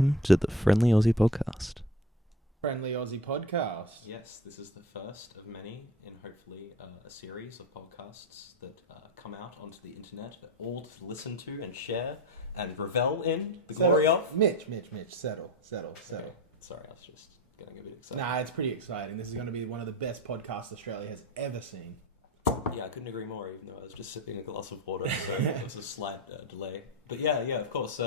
welcome to the Friendly Aussie Podcast. Friendly Aussie Podcast. Yes, this is the first of many in hopefully a series of podcasts that come out onto the internet, all to listen to and share and revel in the glory of. Mitch, settle. Okay. Sorry, I was just getting a bit excited. Nah, it's pretty exciting. This is going to be one of the best podcasts Australia has ever seen. Yeah, I couldn't agree more, even though I was just sipping a glass of water, so there was a slight delay. But yeah, of course,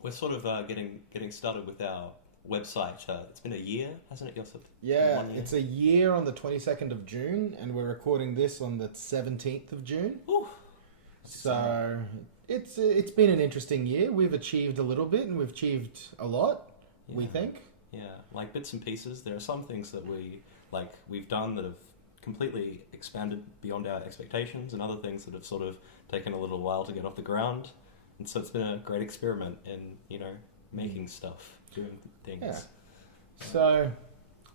we're sort of getting started with our website. It's been a year, hasn't it, Yosef? Yeah, it's a year on the 22nd of June, and we're recording this on the 17th of June. Ooh, so it's been an interesting year. We've achieved a little bit, and we've achieved a lot, we think. Yeah, like bits and pieces. There are some things that we've done that have completely expanded beyond our expectations, and other things that have sort of taken a little while to get off the ground. And so it's been a great experiment in, making stuff, doing things. Yeah. So,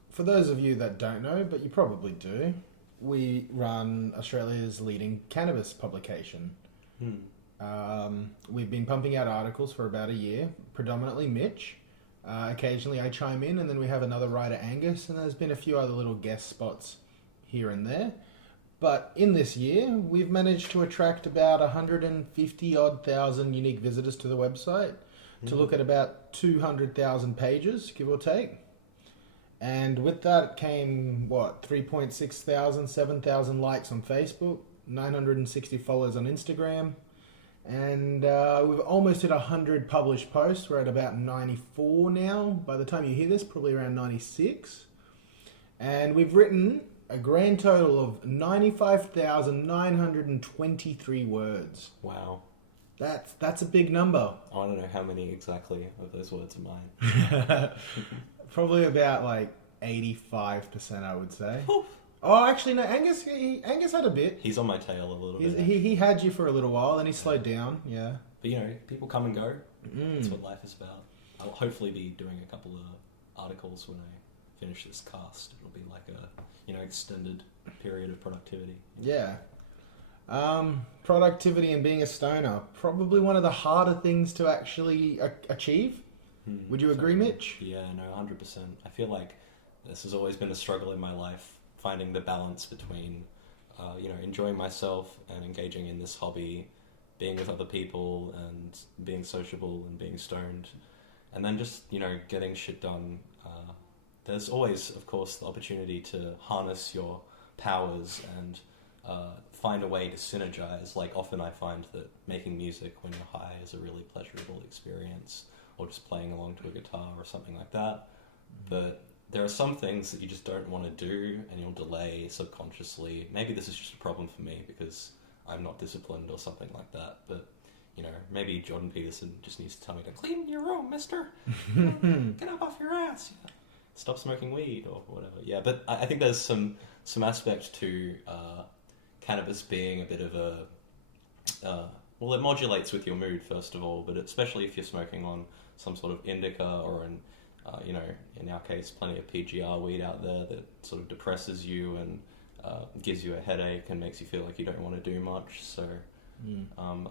for those of you that don't know, but you probably do, we run Australia's leading cannabis publication. We've been pumping out articles for about a year, predominantly Mitch. Occasionally I chime in, and then we have another writer, Angus, and there's been a few other little guest spots here and there. But in this year, we've managed to attract about 150-odd thousand unique visitors to the website, to look at about 200,000 pages, give or take. And with that came, 3.6 thousand, 7,000 likes on Facebook, 960 followers on Instagram, and we've almost hit 100 published posts. We're at about 94 now. By the time you hear this, probably around 96. And we've written a grand total of 95,923 words. Wow. That's a big number. I don't know how many exactly of those words are mine. Probably about 85%, I would say. Oh, actually, no. Angus had a bit. He's on my tail a little bit. He had you for a little while, then he slowed down. Yeah. But people come and go. That's what life is about. I'll hopefully be doing a couple of articles when I finish this cast. It'll be like a extended period of productivity. Yeah. Productivity and being a stoner, probably one of the harder things to actually achieve. Would you agree, Mitch? Yeah, no, 100%. I feel like this has always been a struggle in my life, finding the balance between, enjoying myself and engaging in this hobby, being with other people and being sociable and being stoned, and then just, getting shit done. There's always, of course, the opportunity to harness your powers and find a way to synergize. Like, often I find that making music when you're high is a really pleasurable experience, or just playing along to a guitar or something like that. But there are some things that you just don't want to do, and you'll delay subconsciously. Maybe this is just a problem for me because I'm not disciplined or something like that, but maybe Jordan Peterson just needs to tell me to clean your room, mister. Get up off your ass. Stop smoking weed or whatever. Yeah, but I think there's some aspect to cannabis being a bit of a... it modulates with your mood, first of all, but especially if you're smoking on some sort of indica or, in our case, plenty of PGR weed out there that sort of depresses you and gives you a headache and makes you feel like you don't want to do much. So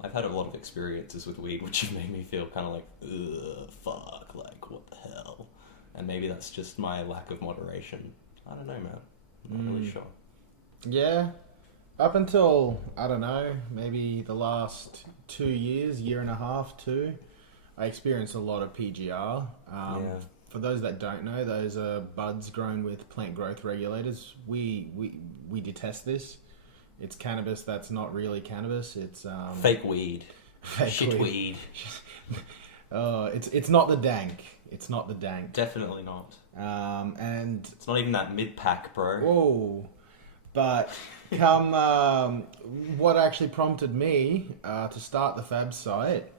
I've had a lot of experiences with weed which have made me feel kind of like, ugh, fuck, like, what the hell? And maybe that's just my lack of moderation. I don't know, man. I'm not really sure. Yeah. Up until, I don't know, maybe the last 2 years, year and a half, I experienced a lot of PGR. For those that don't know, those are buds grown with plant growth regulators. We detest this. It's cannabis that's not really cannabis. It's fake weed. Shit weed. It's not the dank. It's not the dank. Definitely not. And it's not even that mid-pack, bro. Whoa. But what actually prompted me to start the Fab site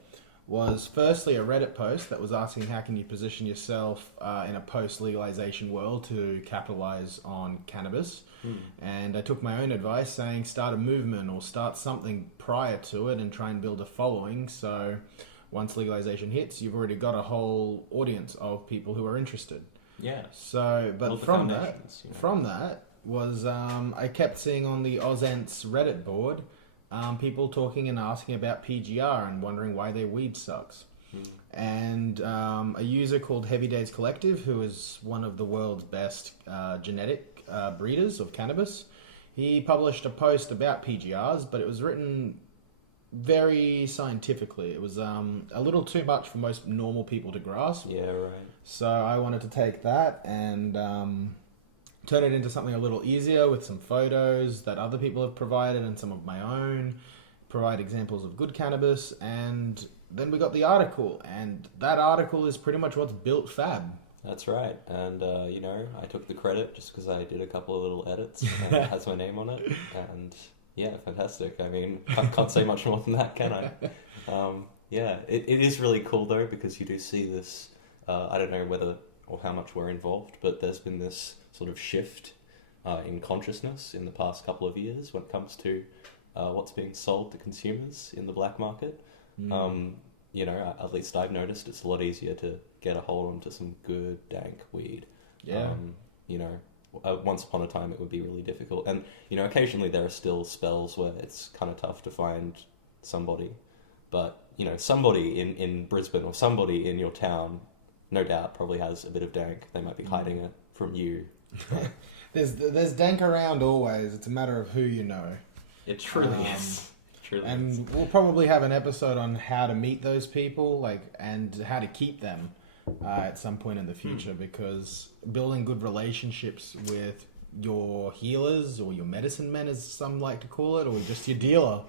was firstly a Reddit post that was asking how can you position yourself in a post-legalization world to capitalize on cannabis. And I took my own advice saying start a movement or start something prior to it and try and build a following. So once legalization hits, you've already got a whole audience of people who are interested. Yeah. So, but from that was I kept seeing on the Ausents Reddit board people talking and asking about PGR and wondering why their weed sucks. And a user called Heavy Days Collective, who is one of the world's best genetic breeders of cannabis. He published a post about PGRs, but it was written very scientifically. It was a little too much for most normal people to grasp. Yeah, right. So I wanted to take that and turn it into something a little easier with some photos that other people have provided and some of my own, provide examples of good cannabis, and then we got the article, and that article is pretty much what's built Fab. That's right. And, you know, I took the credit just because I did a couple of little edits and it has my name on it. And, yeah, fantastic. I mean, can't say much more than that, can I? Yeah, it is really cool, though, because you do see this, I don't know whether or how much we're involved, but there's been this sort of shift in consciousness in the past couple of years when it comes to what's being sold to consumers in the black market. You know, at least I've noticed it's a lot easier to get a hold onto some good, dank weed. Yeah. You know, once upon a time it would be really difficult. And, you know, occasionally there are still spells where it's kind of tough to find somebody. But, you know, somebody in Brisbane or somebody in your town, no doubt, probably has a bit of dank. They might be hiding it from you. There's dank around always. It's a matter of who you know. It truly is. And we'll probably have an episode on how to meet those people, and how to keep them at some point in the future, because building good relationships with your healers or your medicine men, as some like to call it, or just your dealer.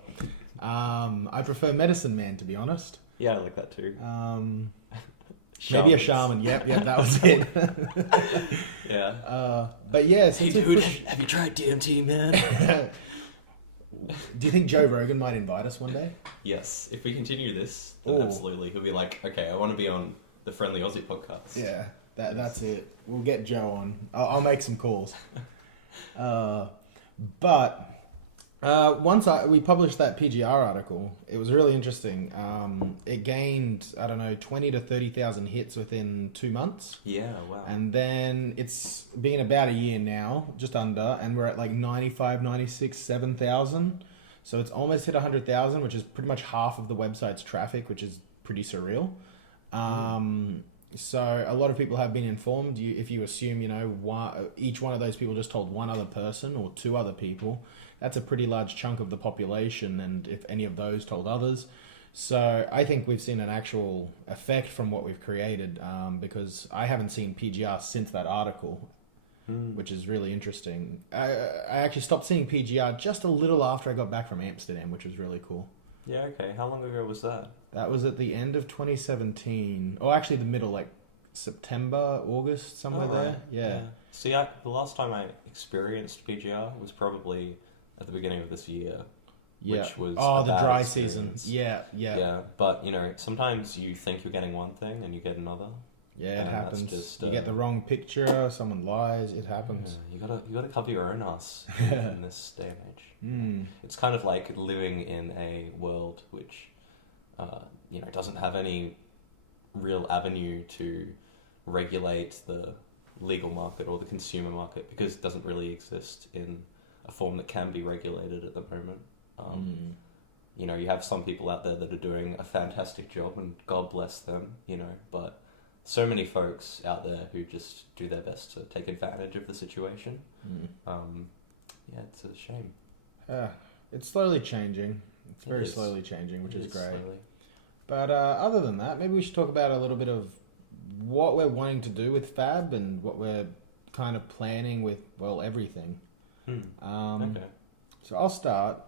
I prefer medicine man, to be honest. Yeah, I like that too. Maybe a shaman. Yep, that was it. Yeah. But yeah, hey dude, have you tried DMT, man? Do you think Joe Rogan might invite us one day? Yes. If we continue this, then absolutely. He'll be like, okay, I want to be on the Friendly Aussie podcast. Yeah, that's it. We'll get Joe on. I'll make some calls. But once we published that PGR article, it was really interesting. It gained, 20 to 30,000 hits within 2 months. Yeah, wow. And then it's been about a year now, just under, and we're at like 95, 96, 7,000. So it's almost hit 100,000, which is pretty much half of the website's traffic, which is pretty surreal. So a lot of people have been informed. If you assume, each one of those people just told one other person or two other people, that's a pretty large chunk of the population, and if any of those told others. So I think we've seen an actual effect from what we've created, because I haven't seen PGR since that article, which is really interesting. I actually stopped seeing PGR just a little after I got back from Amsterdam, which was really cool. Yeah, okay. How long ago was that? That was at the end of 2017. Oh, actually the middle, like September, August, somewhere there. Yeah. See, the last time I experienced PGR was probably at the beginning of this year, which was the dry experience. season. Yeah. But sometimes you think you're getting one thing and you get another. Yeah, it happens. Just, you get the wrong picture, someone lies, it happens. Yeah, you gotta cover your own ass in this day and age. It's kind of like living in a world which doesn't have any real avenue to regulate the legal market or the consumer market, because it doesn't really exist in a form that can be regulated at the moment. You have some people out there that are doing a fantastic job, and God bless them, but so many folks out there who just do their best to take advantage of the situation. It's a shame. It's slowly changing. It's very slowly changing, which is great. Slowly. But other than that, maybe we should talk about a little bit of what we're wanting to do with Fab and what we're kind of planning with, everything. Okay. So I'll start.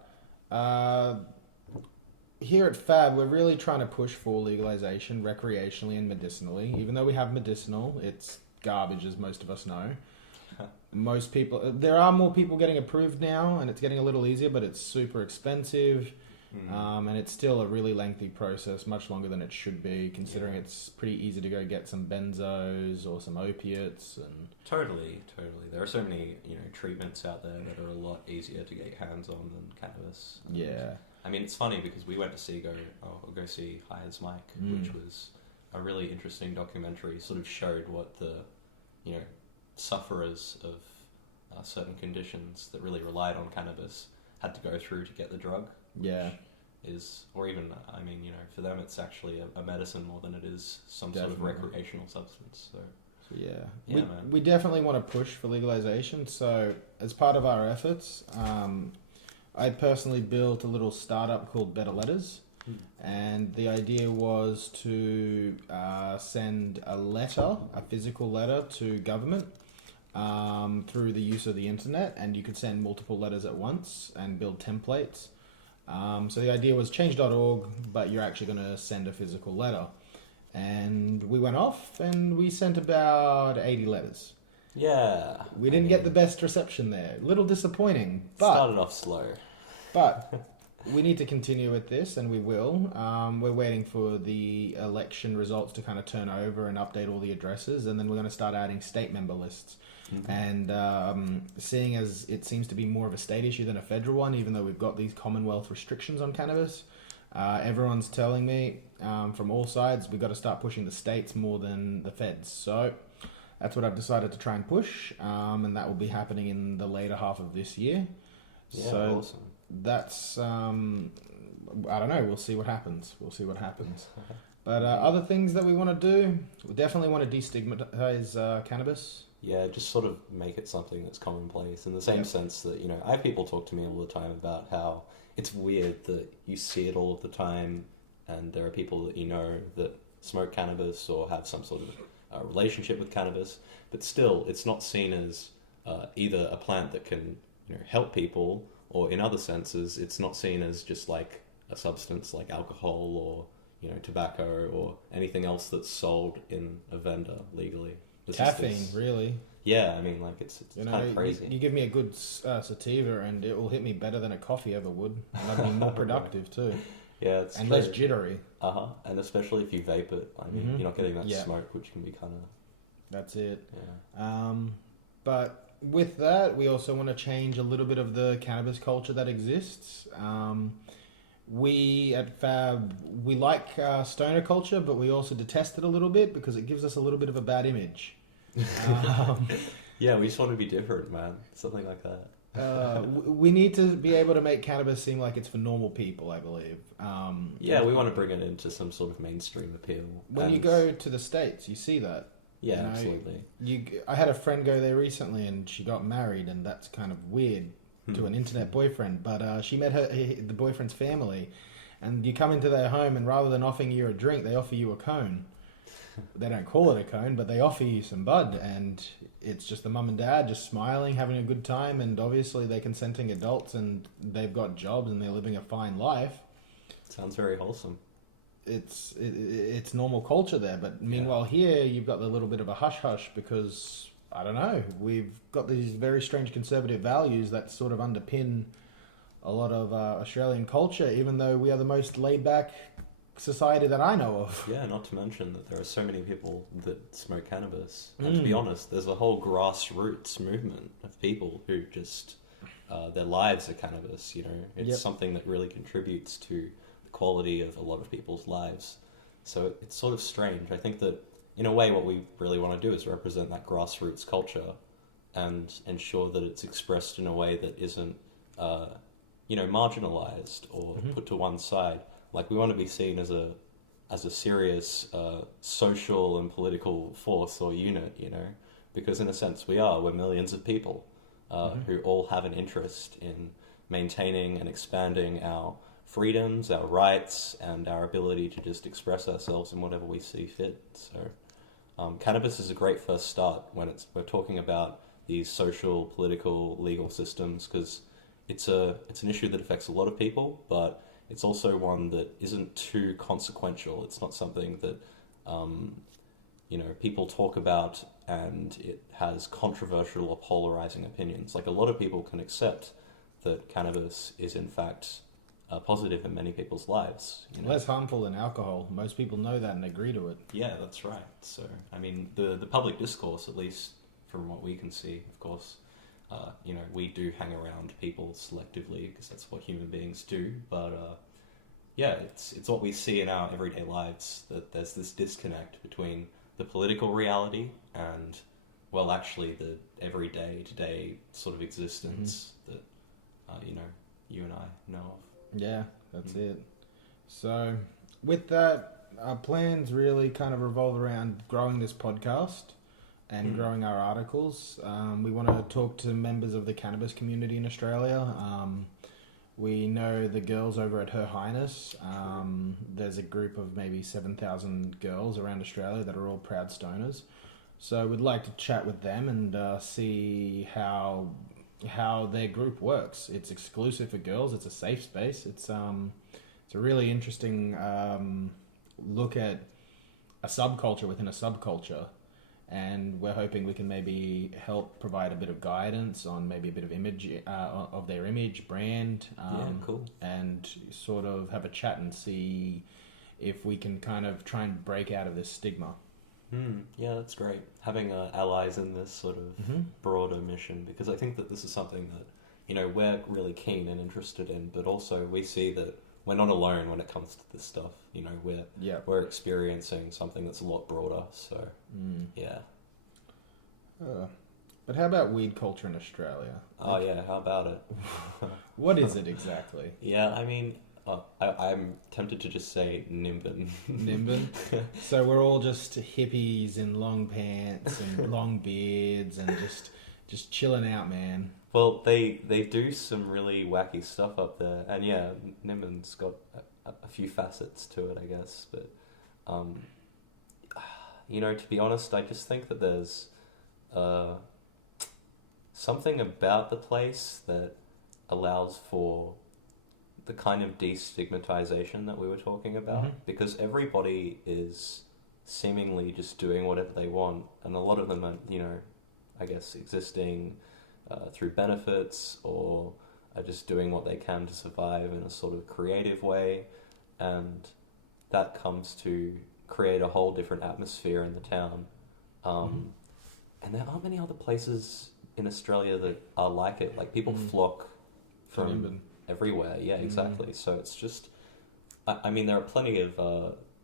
Here at Fab, we're really trying to push for legalization recreationally and medicinally. Even though we have medicinal, it's garbage, as most of us know. Most people, there are more people getting approved now, and it's getting a little easier, but it's super expensive. And it's still a really lengthy process, much longer than it should be, considering it's pretty easy to go get some benzos or some opiates. And Totally. There are so many, treatments out there that are a lot easier to get your hands on than cannabis. Yeah. I mean, it's funny because we went to go see High as Mike, which was a really interesting documentary. Sort of showed what the, sufferers of certain conditions that really relied on cannabis had to go through to get the drug. Yeah. is, or even, I mean, you know, for them it's actually a medicine more than it is some Definitely. sort of recreational substance. So Yeah, man. we definitely want to push for legalization. So as part of our efforts, I personally built a little startup called Better Letters, and the idea was to send a physical letter to government through the use of the internet, and you could send multiple letters at once and build templates. So the idea was change.org, but you're actually going to send a physical letter. And we went off and we sent about 80 letters. Yeah. We didn't get the best reception there. A little disappointing. But started off slow. But we need to continue with this, and we will. We're waiting for the election results to kind of turn over and update all the addresses, and then we're going to start adding state member lists. And seeing as it seems to be more of a state issue than a federal one, even though we've got these Commonwealth restrictions on cannabis, everyone's telling me from all sides we've got to start pushing the states more than the feds. So that's what I've decided to try and push, and that will be happening in the later half of this year. Yeah, so awesome. That's I don't know. We'll see what happens. But other things that we want to do, we definitely want to destigmatize cannabis. Yeah, just sort of make it something that's commonplace in the same sense that, you know, I have people talk to me all the time about how it's weird that you see it all of the time, and there are people that you know that smoke cannabis or have some sort of relationship with cannabis, but still it's not seen as either a plant that can, you know, help people, or in other senses it's not seen as just like a substance like alcohol or, you know, tobacco or anything else that's sold in a vendor legally. Caffeine, really. Yeah, I mean, like, it's kind of crazy. You give me a good sativa and it will hit me better than a coffee ever would. And I'd be more productive too. Yeah, it's and true. less jittery. And especially if you vape it, I mean, you're not getting that smoke, which can be kind of... That's it. Yeah. But with that, we also want to change a little bit of the cannabis culture that exists. We at Fab, we like stoner culture, but we also detest it a little bit because it gives us a little bit of a bad image. Yeah, we just want to be different, man. Something like that. We need to be able to make cannabis seem like it's for normal people, I believe. Yeah, we want to bring it into some sort of mainstream appeal. When you go to the States, you see that. Yeah, you know, absolutely. I had a friend go there recently, and she got married, and that's kind of weird to an internet boyfriend. But she met the boyfriend's family, and you come into their home, and rather than offering you a drink, they offer you a cone. They don't call it a cone, but they offer you some bud, and it's just the mum and dad just smiling, having a good time, and obviously they're consenting adults, and they've got jobs, and they're living a fine life. Sounds very wholesome. It's normal culture there, but meanwhile here you've got the little bit of a hush-hush because, I don't know, we've got these very strange conservative values that sort of underpin a lot of Australian culture, even though we are the most laid-back society that I know of. Yeah, not to mention that there are so many people that smoke cannabis. And to be honest, there's a whole grassroots movement of people who just, their lives are cannabis, you know. It's something that really contributes to the quality of a lot of people's lives. So it's sort of strange. I think that, in a way, what we really want to do is represent that grassroots culture and ensure that it's expressed in a way that isn't, you know, marginalized or put to one side. Like, we want to be seen as a serious social and political force or unit, you know, because in a sense we're millions of people who all have an interest in maintaining and expanding our freedoms, our rights, and our ability to just express ourselves in whatever we see fit. So cannabis is a great first start when we're talking about these social, political, legal systems, because it's an issue that affects a lot of people, but it's also one that isn't too consequential. It's not something that, you know, people talk about and it has controversial or polarizing opinions. Like, a lot of people can accept that cannabis is in fact positive in many people's lives. You know? Less harmful than alcohol. Most people know that and agree to it. Yeah, that's right. So, I mean, the public discourse, at least from what we can see, of course, you know, we do hang around people selectively because that's what human beings do. But yeah, it's what we see in our everyday lives, that there's this disconnect between the political reality and, well, actually the everyday, today sort of existence that, you know, you and I know of. Yeah, That's it. So, with that, our plans really kind of revolve around growing this podcast and growing our articles. We want to talk to members of the cannabis community in Australia. We know the girls over at Her Highness. There's a group of maybe 7,000 girls around Australia that are all proud stoners. So we'd like to chat with them and see how their group works. It's exclusive for girls. It's a safe space. It's a really interesting look at a subculture within a subculture. And we're hoping we can maybe help provide a bit of guidance on maybe a bit of image of their image, brand, cool. and sort of have a chat and see if we can kind of try and break out of this stigma. Yeah, that's great. Having allies in this sort of broader mission, because I think that this is something that, you know, we're really keen and interested in, but also we see that we're not alone when it comes to this stuff. You know, we're experiencing something that's a lot broader. So, yeah. But how about weed culture in Australia? Oh, yeah, how about it? What is it exactly? Yeah, I mean, I'm tempted to just say Nimbin. Nimbin? So we're all just hippies in long pants and long beards and just chilling out, man. Well, they do some really wacky stuff up there, and yeah, Nimbin's got a few facets to it, I guess. But, you know, to be honest, I just think that there's something about the place that allows for the kind of destigmatization that we were talking about, because everybody is seemingly just doing whatever they want, and a lot of them are, you know, I guess existing through benefits or are just doing what they can to survive in a sort of creative way, and that comes to create a whole different atmosphere in the town. And there aren't many other places in Australia that are like it. Like, people flock from everywhere. Yeah, exactly. So it's just, I mean, there are plenty of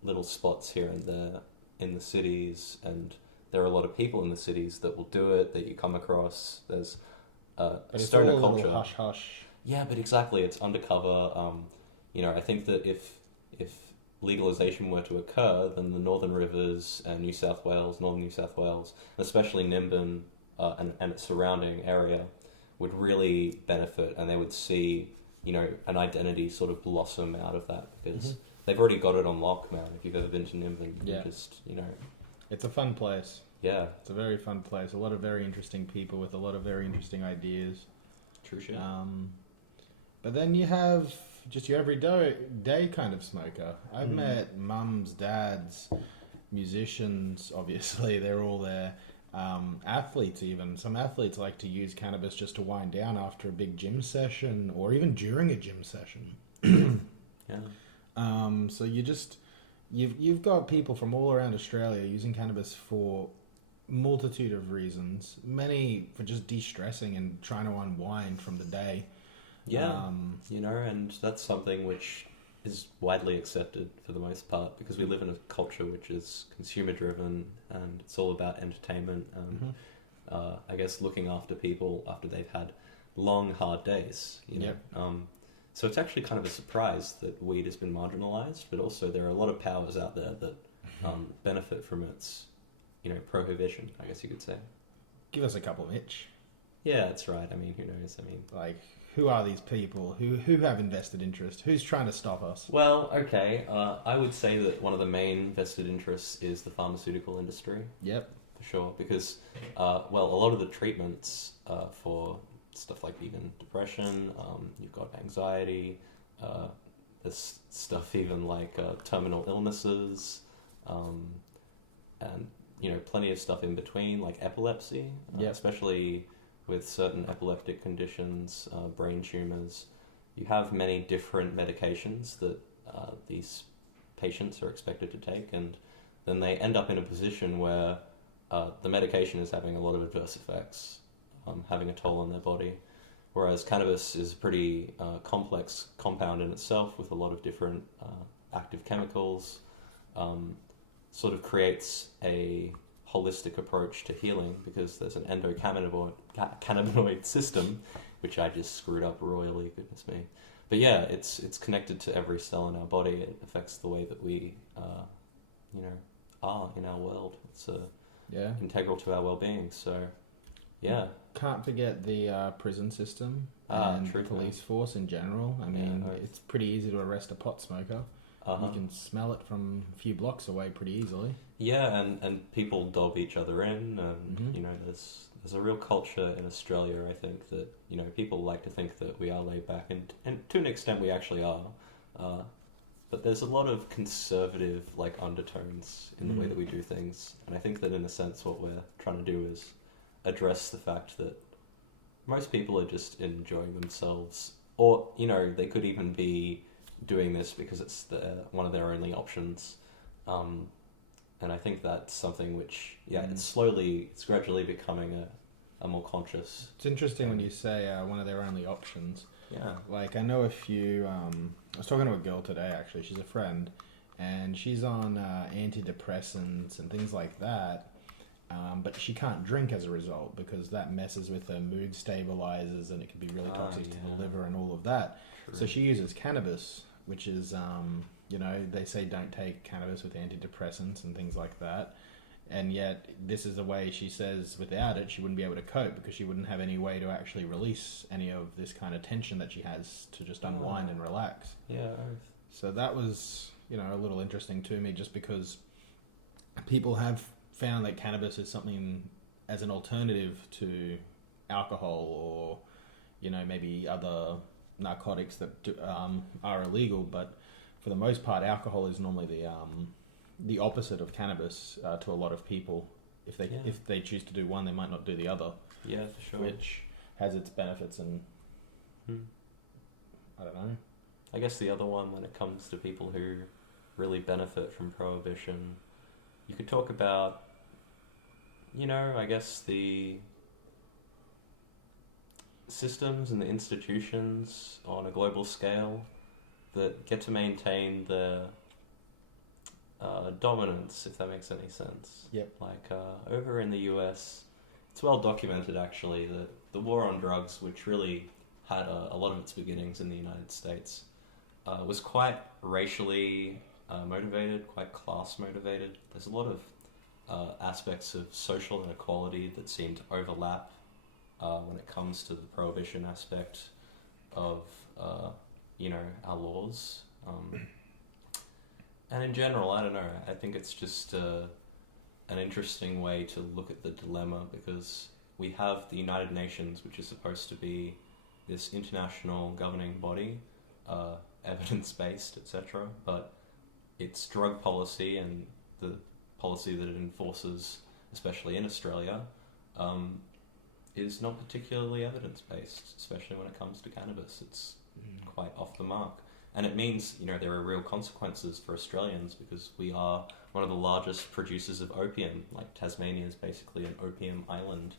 little spots here and there in the cities, and there are a lot of people in the cities that will do it, that you come across. There's stoner culture. A little hush hush. Yeah, but exactly, it's undercover. You know, I think that if legalization were to occur, then the Northern Rivers and northern New South Wales, especially Nimbin and its surrounding area, would really benefit, and they would see, you know, an identity sort of blossom out of that, because they've already got it on lock, man. If you've ever been to Nimbin, just, you know. It's a fun place. Yeah. It's a very fun place. A lot of very interesting people with a lot of very interesting ideas. True shit. But then you have just your everyday kind of smoker. I've met mums, dads, musicians, obviously, they're all there. Athletes even. Some athletes like to use cannabis just to wind down after a big gym session or even during a gym session. Yeah. So you've got people from all around Australia using cannabis for multitude of reasons, many for just de-stressing and trying to unwind from the day. Yeah, you know, and that's something which is widely accepted for the most part, because we live in a culture which is consumer driven, and it's all about entertainment and I guess looking after people after they've had long, hard days, you know. So it's actually kind of a surprise that weed has been marginalized, but also there are a lot of powers out there that benefit from its, you know, prohibition, I guess you could say. Give us a couple, Mitch. Yeah, that's right. I mean, who knows? I mean, like, who are these people? Who have invested interest? Who's trying to stop us? Well, okay, I would say that one of the main vested interests is the pharmaceutical industry. Yep. For sure, because, well, a lot of the treatments for stuff like even depression, you've got anxiety, there's stuff even like terminal illnesses, and, you know, plenty of stuff in between, like epilepsy, especially with certain epileptic conditions, brain tumors. You have many different medications that these patients are expected to take, and then they end up in a position where the medication is having a lot of adverse effects, having a toll on their body, whereas cannabis is a pretty complex compound in itself with a lot of different active chemicals, sort of creates a holistic approach to healing, because there's an endocannabinoid system which I just screwed up royally, goodness me. But yeah, it's connected to every cell in our body. It affects the way that we, are in our world. It's integral to our well-being. So, yeah. Can't forget the prison system and true, the police force in general. I mean, it's pretty easy to arrest a pot smoker. You can smell it from a few blocks away pretty easily. Yeah, and people dob each other in, and there's a real culture in Australia. I think that people like to think that we are laid back, and to an extent we actually are. But there's a lot of conservative undertones in the way that we do things, and I think that in a sense what we're trying to do is address the fact that most people are just enjoying themselves, or they could even be doing this because it's one of their only options, and I think that's something which it's gradually becoming a more conscious. It's interesting when you say one of their only options. Yeah. I know a few. I was talking to a girl today. Actually, she's a friend, and she's on antidepressants and things like that. But she can't drink as a result because that messes with her mood stabilizers, and it can be really toxic to the liver and all of that. True. So she uses cannabis, which is, they say don't take cannabis with antidepressants and things like that. And yet this is the way she says without it, she wouldn't be able to cope because she wouldn't have any way to actually release any of this kind of tension that she has to just unwind and relax. Yeah. So that was, a little interesting to me just because people have found that cannabis is something as an alternative to alcohol or, maybe other narcotics that are illegal, but for the most part, alcohol is normally the opposite of cannabis to a lot of people. If they choose to do one, they might not do the other. Yeah, for sure. Which has its benefits and I don't know. I guess the other one, when it comes to people who really benefit from prohibition, you could talk about, I guess the systems and the institutions on a global scale that get to maintain their dominance, if that makes any sense. Yep. Over in the US, it's well documented actually that the war on drugs, which really had a lot of its beginnings in the United States, was quite racially motivated, quite class motivated. There's a lot of aspects of social inequality that seem to overlap when it comes to the prohibition aspect of our laws. And in general, I don't know, I think it's just an interesting way to look at the dilemma, because we have the United Nations, which is supposed to be this international governing body, evidence-based, etc., but its drug policy and the policy that it enforces, especially in Australia, is not particularly evidence-based, especially when it comes to cannabis. It's quite off the mark. And it means, there are real consequences for Australians because we are one of the largest producers of opium. Tasmania is basically an opium island,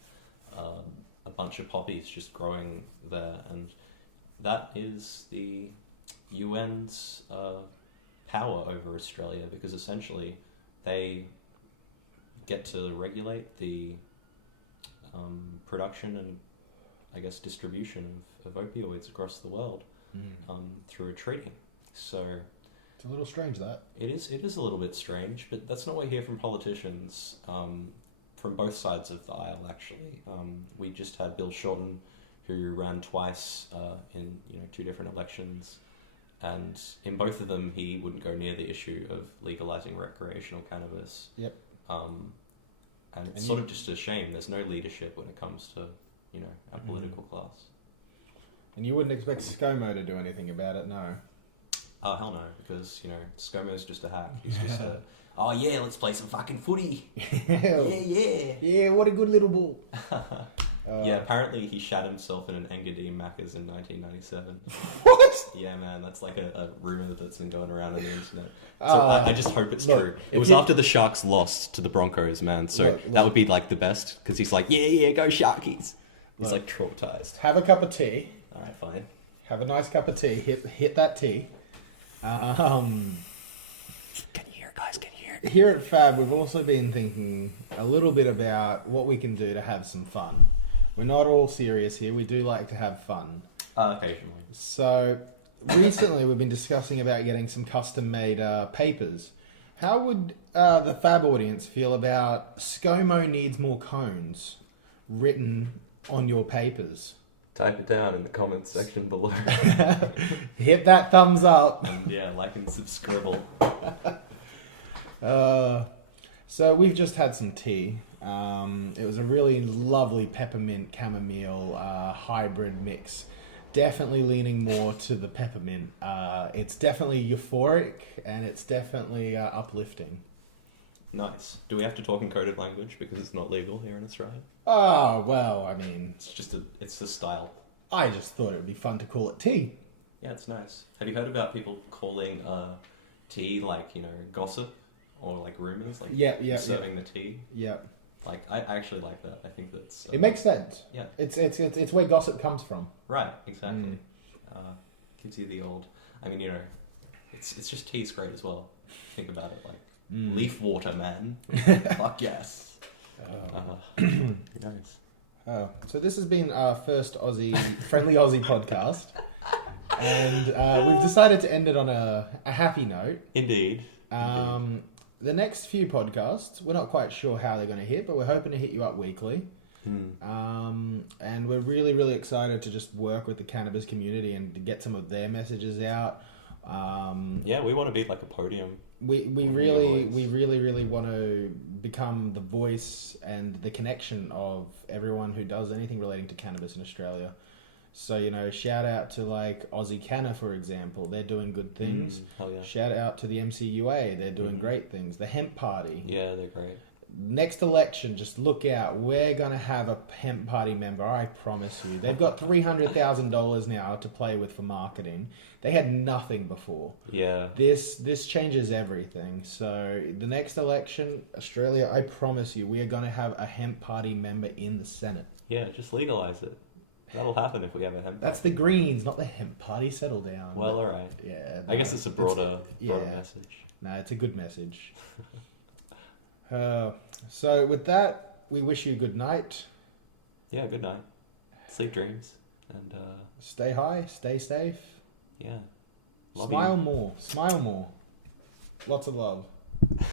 a bunch of poppies just growing there. And that is the UN's power over Australia, because essentially they get to regulate the production and, I guess, distribution of opioids across the world. Through a treaty. So it's a little strange, that. It is a little bit strange, but that's not what we hear from politicians from both sides of the aisle, actually. We just had Bill Shorten, who ran twice in two different elections, and in both of them he wouldn't go near the issue of legalizing recreational cannabis. Yep. And it's sort of just a shame. There's no leadership when it comes to our political class. And you wouldn't expect ScoMo to do anything about it, no? Oh, hell no, because, ScoMo's just a hack. He's just oh yeah, let's play some fucking footy. Yeah. Yeah, what a good little ball. Yeah, apparently he shat himself in an Engadine Macca's in 1997. What? Yeah, man, that's a rumour that's been going around on the internet. So I just hope it's true. It was after the Sharks lost to the Broncos, man, so that would be, the best, because he's yeah, go Sharkies. He's, traumatized. Have a cup of tea. Alright, fine. Have a nice cup of tea. Hit that tea. Can you hear it, guys? Can you hear it? Here at Fab, we've also been thinking a little bit about what we can do to have some fun. We're not all serious here. We do like to have fun. Occasionally. So, recently we've been discussing about getting some custom-made papers. How would the Fab audience feel about ScoMo needs more cones written on your papers? Type it down in the comments section below. Hit that thumbs up. And yeah, like and subscribe. So we've just had some tea. It was a really lovely peppermint chamomile hybrid mix. Definitely leaning more to the peppermint. It's definitely euphoric and it's definitely uplifting. Nice. Do we have to talk in coded language because it's not legal here in Australia? Oh, well, I mean, It's the style. I just thought it would be fun to call it tea. Yeah, it's nice. Have you heard about people calling tea like, gossip or like rumors? Like serving the tea? Yeah. Like, I actually like that. I think that's... It makes sense. Yeah. It's where gossip comes from. Right, exactly. Gives you the old... I mean, it's just tea's great as well. Think about it, like, leaf water, man. Fuck yes. Nice. Oh, so this has been our first friendly Aussie podcast. And we've decided to end it on a happy note. Indeed. The next few podcasts, we're not quite sure how they're going to hit, but we're hoping to hit you up weekly. And we're really, really excited to just work with the cannabis community and to get some of their messages out. Yeah, we want to be like a podium. We really want to become the voice and the connection of everyone who does anything relating to cannabis in Australia. So, shout out to like Aussie Canna, for example. They're doing good things. Hell yeah. Shout out to the MCUA. They're doing great things. The Hemp Party. Yeah, they're great. Next election, just look out. We're going to have a Hemp Party member, I promise you. They've got $300,000 now to play with for marketing. They had nothing before. Yeah. This changes everything. So the next election, Australia, I promise you, we are going to have a Hemp Party member in the Senate. Yeah, just legalize it. That'll happen if we have a hemp. That's the Greens, not the Hemp Party. Settle down. Well, all right. Yeah. I guess it's a broader message. No, it's a good message. So with that, we wish you a good night. Yeah, good night. Sleep dreams. And stay high, stay safe. Yeah. Smile more. Lots of love.